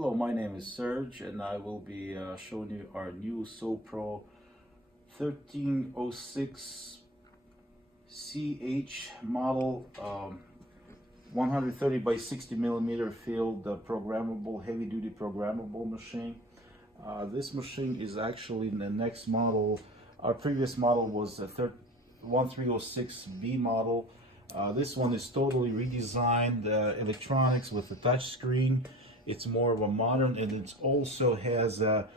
Hello, my name is Serge and I will be showing you our new SEWPRO 1306 CH model 130 by 60 millimeter field programmable, heavy-duty programmable machine. This machine is actually in the next model. Our previous model was a 1306B model. This one is totally redesigned electronics with a touch screen. It's more of a modern, and it also has a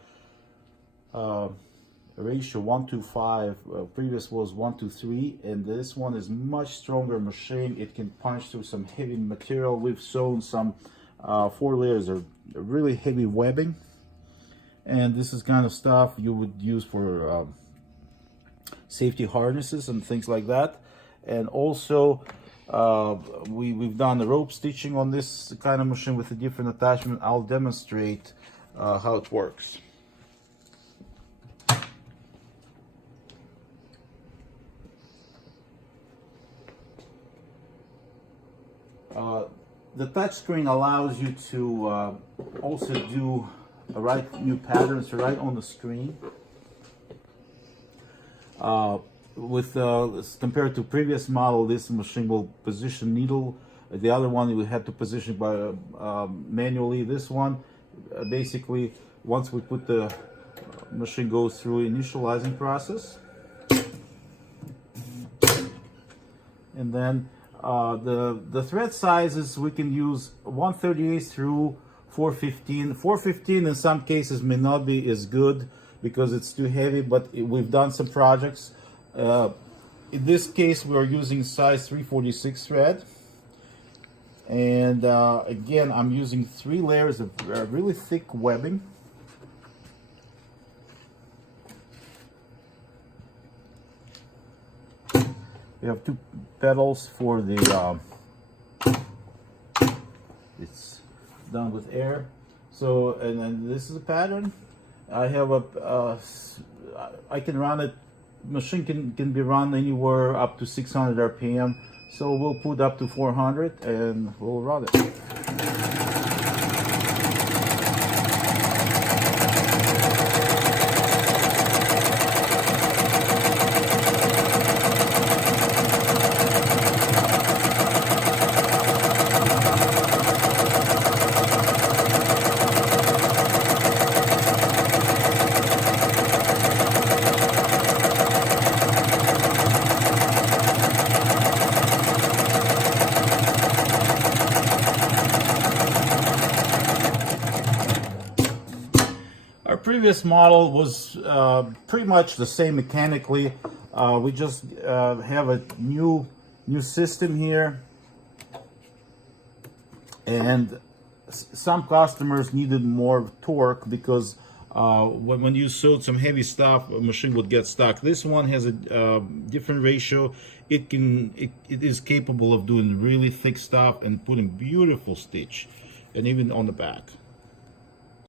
ratio 1:5. Previous was 1:3, and this one is much stronger machine. It can punch through some heavy material. We've sewn some 4 layers of really heavy webbing, and this is kind of stuff you would use for safety harnesses and things like that. And also we've done the rope stitching on this kind of machine with a different attachment. I'll demonstrate how it works. The touch screen allows you to also do write new patterns right on the screen. Compared to previous model, this machine will position needle. The other one we had to position by manually. This one, basically, once we put the machine goes through initializing process, and then the thread sizes we can use 1/38 through 415. 415 in some cases may not be as good because it's too heavy, but we've done some projects. In this case, we are using size 346 thread, and again, I'm using 3 layers of really thick webbing. We have 2 pedals for the it's done with air. So, and then this is a pattern. I have I can run it. Machine can be run anywhere up to 600 RPM, so we'll put up to 400 and we'll run it. Our previous model was pretty much the same mechanically. We just have a new system here, and some customers needed more torque because when you sewed some heavy stuff, a machine would get stuck. This one has a different ratio. It is capable of doing really thick stuff and putting beautiful stitch, and even on the back.